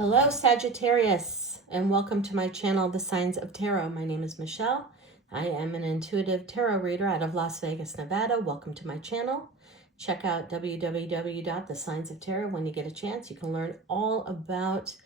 Hello, Sagittarius, and welcome to my channel, The Signs of Tarot. My name is Michelle. I am an intuitive tarot reader out of Las Vegas, Nevada. Welcome to my channel. Check out www.thesignsoftarot when you get a chance. You can learn all about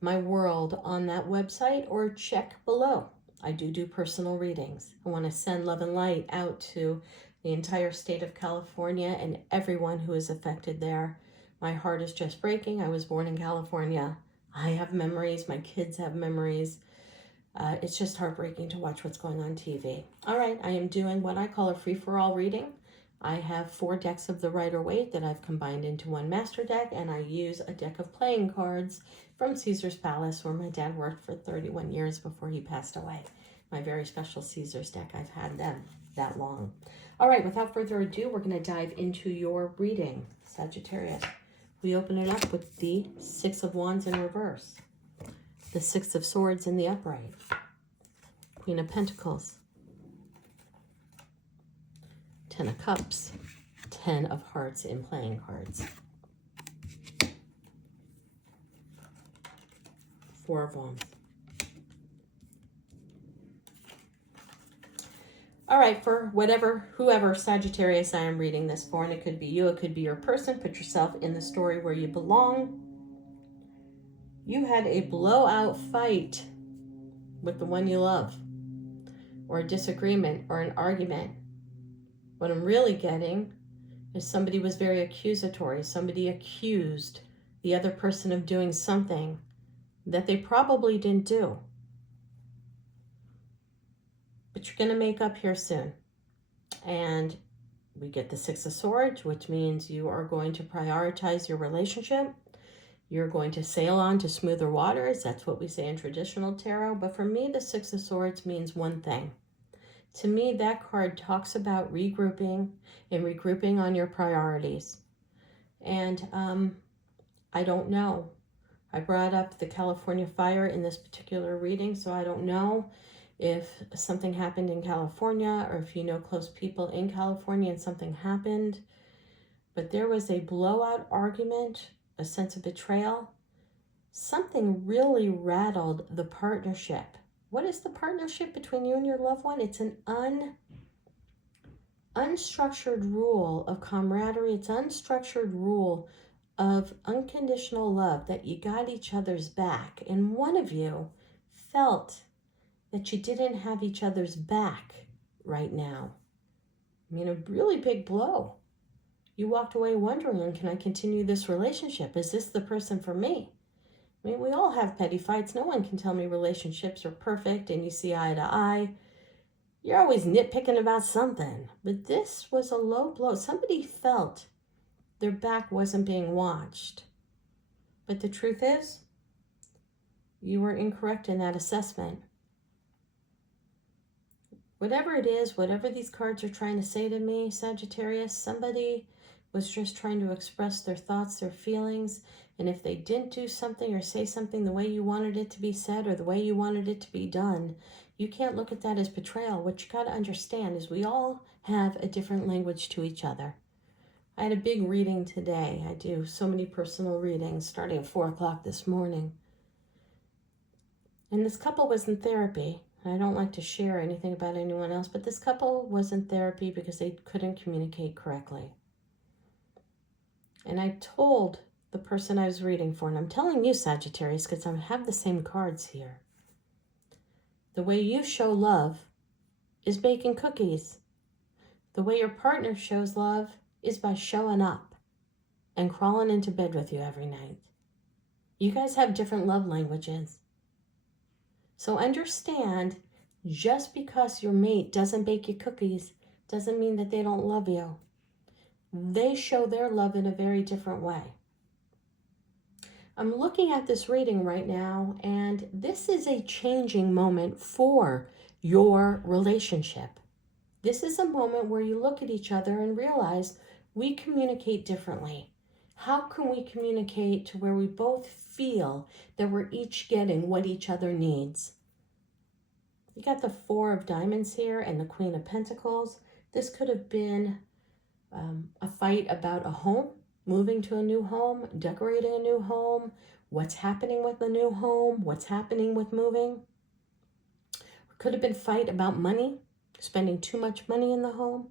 my world on that website or check below. I do personal readings. I want to send love and light out to the entire state of California and everyone who is affected there. My heart is just breaking. I was born in California. I have memories. My kids have memories. It's just heartbreaking to watch what's going on TV. All right, I am doing what I call a free-for-all reading. I have 4 decks of the Rider-Waite that I've combined into one master deck, and I use a deck of playing cards from Caesar's Palace, where my dad worked for 31 years before he passed away. My very special Caesar's deck. I've had them that long. All right, without further ado, we're going to dive into your reading, Sagittarius. We open it up with the 6 of Wands in reverse, the 6 of Swords in the upright, Queen of Pentacles, 10 of Cups, 10 of Hearts in playing cards, 4 of Wands. All right, for whoever Sagittarius I am reading this for, and it could be you, it could be your person. Put yourself in the story where you belong. You had a blowout fight with the one you love, or a disagreement, or an argument. What I'm really getting is somebody was very accusatory. Somebody accused the other person of doing something that they probably didn't do. But you're going to make up here soon. And we get the 6 of Swords, which means you are going to prioritize your relationship. You're going to sail on to smoother waters. That's what we say in traditional tarot. But for me, the 6 of Swords means one thing. To me, that card talks about regrouping and regrouping on your priorities. And I don't know. I brought up the California fire in this particular reading, so I don't know if something happened in California or if you know close people in California and something happened. But there was a blowout argument, a sense of betrayal. Something really rattled the partnership. What is the partnership between you and your loved one? It's an unstructured rule of camaraderie. It's unstructured rule of unconditional love, that you got each other's back. And one of you felt that you didn't have each other's back right now. I mean, a really big blow. You walked away wondering, can I continue this relationship? Is this the person for me? I mean, we all have petty fights. No one can tell me relationships are perfect and you see eye to eye. You're always nitpicking about something. But this was a low blow. Somebody felt their back wasn't being watched. But the truth is, you were incorrect in that assessment. Whatever it is, whatever these cards are trying to say to me, Sagittarius, somebody was just trying to express their thoughts, their feelings. And if they didn't do something or say something the way you wanted it to be said or the way you wanted it to be done, you can't look at that as betrayal. What you got to understand is we all have a different language to each other. I had a big reading today. I do so many personal readings starting at 4 o'clock this morning. And this couple was in therapy. I don't like to share anything about anyone else, but this couple was in therapy because they couldn't communicate correctly. And I told the person I was reading for, and I'm telling you, Sagittarius, because I have the same cards here. The way you show love is baking cookies. The way your partner shows love is by showing up and crawling into bed with you every night. You guys have different love languages. So understand, just because your mate doesn't bake you cookies doesn't mean that they don't love you. They show their love in a very different way. I'm looking at this reading right now, and this is a changing moment for your relationship. This is a moment where you look at each other and realize we communicate differently. How can we communicate to where we both feel that we're each getting what each other needs? You got the 4 of Diamonds here and the Queen of Pentacles. This could have been a fight about a home, moving to a new home, decorating a new home, what's happening with the new home, what's happening with moving. Could have been a fight about money, spending too much money in the home.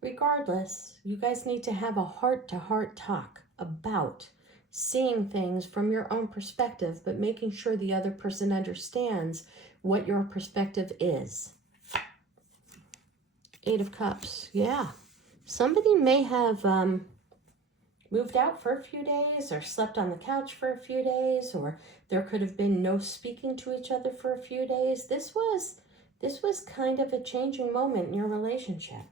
Regardless, you guys need to have a heart-to-heart talk about seeing things from your own perspective, but making sure the other person understands what your perspective is. 8 of Cups. Yeah. Somebody may have moved out for a few days or slept on the couch for a few days, or there could have been no speaking to each other for a few days. This was kind of a changing moment in your relationship.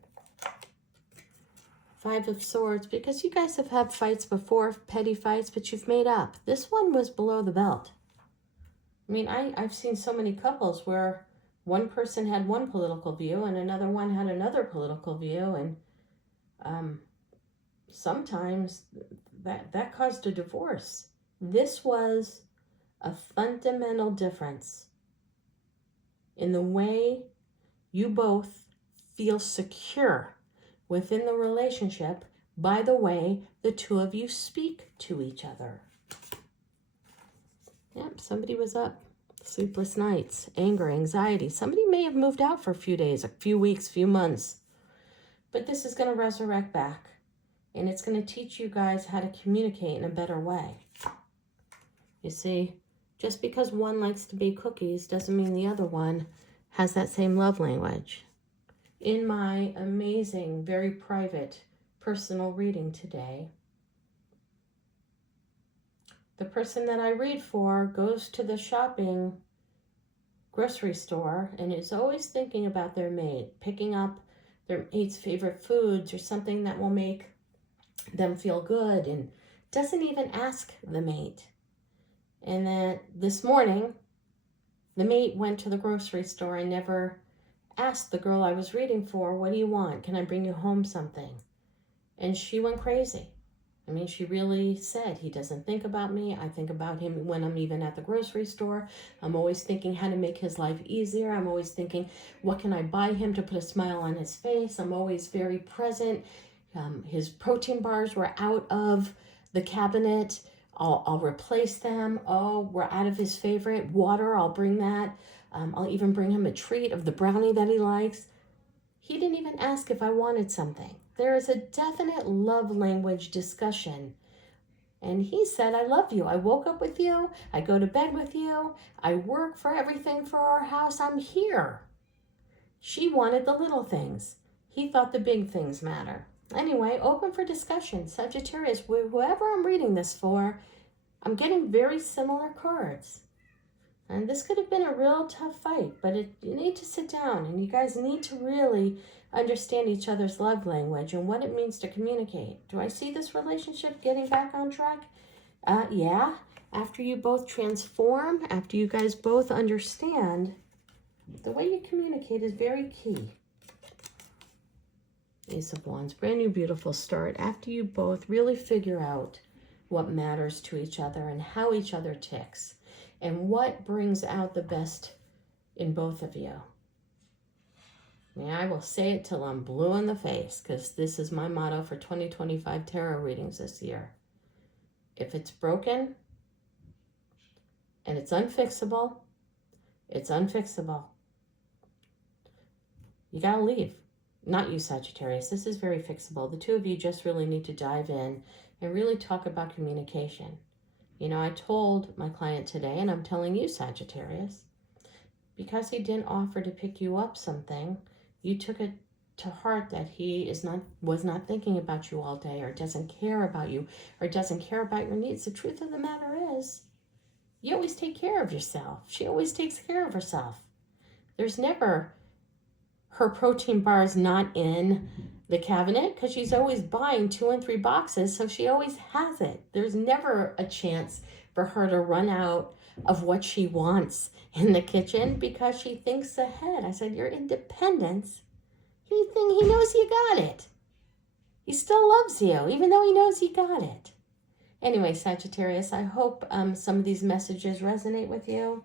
5 of Swords, because you guys have had fights before, petty fights, but you've made up. This one was below the belt. I mean, I've seen so many couples where one person had one political view and another one had another political view, and sometimes that caused a divorce. This was a fundamental difference in the way you both feel secure within the relationship by the way the two of you speak to each other. Yep, somebody was up. Sleepless nights, anger, anxiety. Somebody may have moved out for a few days, a few weeks, few months. But this is going to resurrect back. And it's going to teach you guys how to communicate in a better way. You see, just because one likes to bake cookies doesn't mean the other one has that same love language. In my amazing, very private, personal reading today, the person that I read for goes to the shopping grocery store and is always thinking about their mate, picking up their mate's favorite foods or something that will make them feel good, and doesn't even ask the mate. And then this morning, the mate went to the grocery store and never asked the girl I was reading for, what do you want? Can I bring you home something? And she went crazy. I mean, she really said, he doesn't think about me. I think about him when I'm even at the grocery store. I'm always thinking how to make his life easier. I'm always thinking, what can I buy him to put a smile on his face? I'm always very present. His protein bars were out of the cabinet. I'll replace them. Oh, we're out of his favorite water. I'll bring that. I'll even bring him a treat of the brownie that he likes. He didn't even ask if I wanted something. There is a definite love language discussion. And he said, I love you. I woke up with you. I go to bed with you. I work for everything for our house. I'm here. She wanted the little things. He thought the big things matter. Anyway, open for discussion. Sagittarius, whoever I'm reading this for, I'm getting very similar cards. And this could have been a real tough fight, but you need to sit down and you guys need to really understand each other's love language and what it means to communicate. Do I see this relationship getting back on track? Yeah. After you both transform, after you guys both understand, the way you communicate is very key. Ace of Wands, brand new beautiful start. After you both really figure out what matters to each other and how each other ticks and what brings out the best in both of you. Yeah, I will say it till I'm blue in the face, because this is my motto for 2025 tarot readings this year. If it's broken and it's unfixable, it's unfixable. You gotta leave. Not you, Sagittarius. This is very fixable. The two of you just really need to dive in and really talk about communication. You know, I told my client today, and I'm telling you, Sagittarius, because he didn't offer to pick you up something, you took it to heart that he was not thinking about you all day, or doesn't care about you, or doesn't care about your needs. The truth of the matter is, you always take care of yourself. She always takes care of herself. There's never her protein bars not in the cabinet, because she's always buying 2 and 3 boxes, so she always has it. There's never a chance for her to run out of what she wants in the kitchen because she thinks ahead. I said, your independence, he knows you got it. He still loves you, even though he knows you got it. Anyway, Sagittarius, I hope some of these messages resonate with you.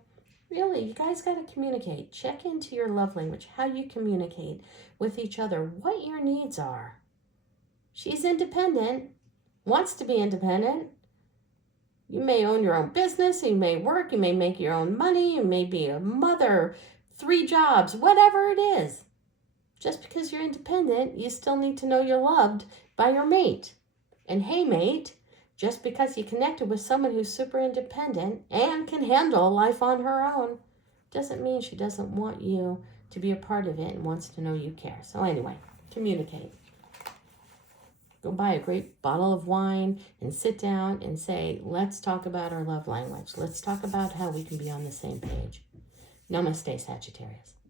Really, you guys got to communicate. Check into your love language, how you communicate with each other, what your needs are. She's independent, wants to be independent. You may own your own business, you may work, you may make your own money, you may be a mother, 3 jobs, whatever it is. Just because you're independent, you still need to know you're loved by your mate. And hey, mate, just because you connected with someone who's super independent and can handle life on her own, doesn't mean she doesn't want you to be a part of it and wants to know you care. So anyway, communicate. Go buy a great bottle of wine and sit down and say, let's talk about our love language. Let's talk about how we can be on the same page. Namaste, Sagittarius.